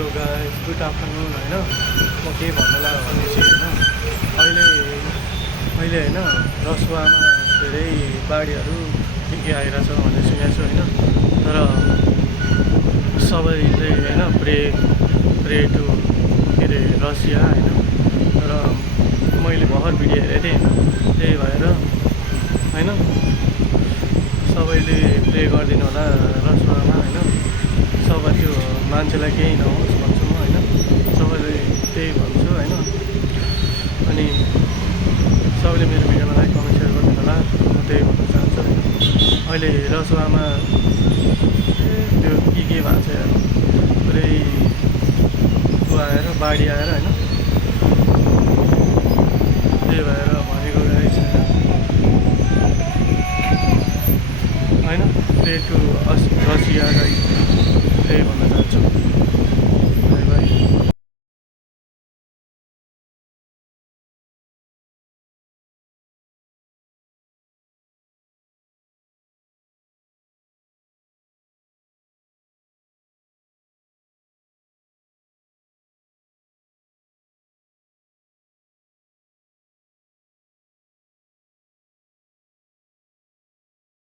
Hello guys, good afternoon होइन। म के भन्नुलाई भनेपछि अहिले अहिले होइन रसुवामा धेरै बाढीहरू के आइरहेछ भन्ने सुनेको छु होइन। तर सबैले होइन प्रे टु के अरे रसिया होइन। तर मैले भर्खर भिडियो हेरेको थिएँ, त्यही भएर होइन सबैले प्रे गरिदिनु होला रसुवामा होइन। सबै त्यो मान्छेलाई केही नहोस् भन्छु म होइन, सबैले त्यही भन्छु होइन। अनि सबैले मेरो भिडियोमा लाइक कमेन्ट सेयर गरिदिनु होला, म त्यही भन्न चाहन्छु होइन। अहिले रसुवामा त्यो के भएको छ यार, पुरै आएर बाढी आएर होइन, त्यही भएर भनेको गाइस होइन, प्रे टु रसिया गाइस।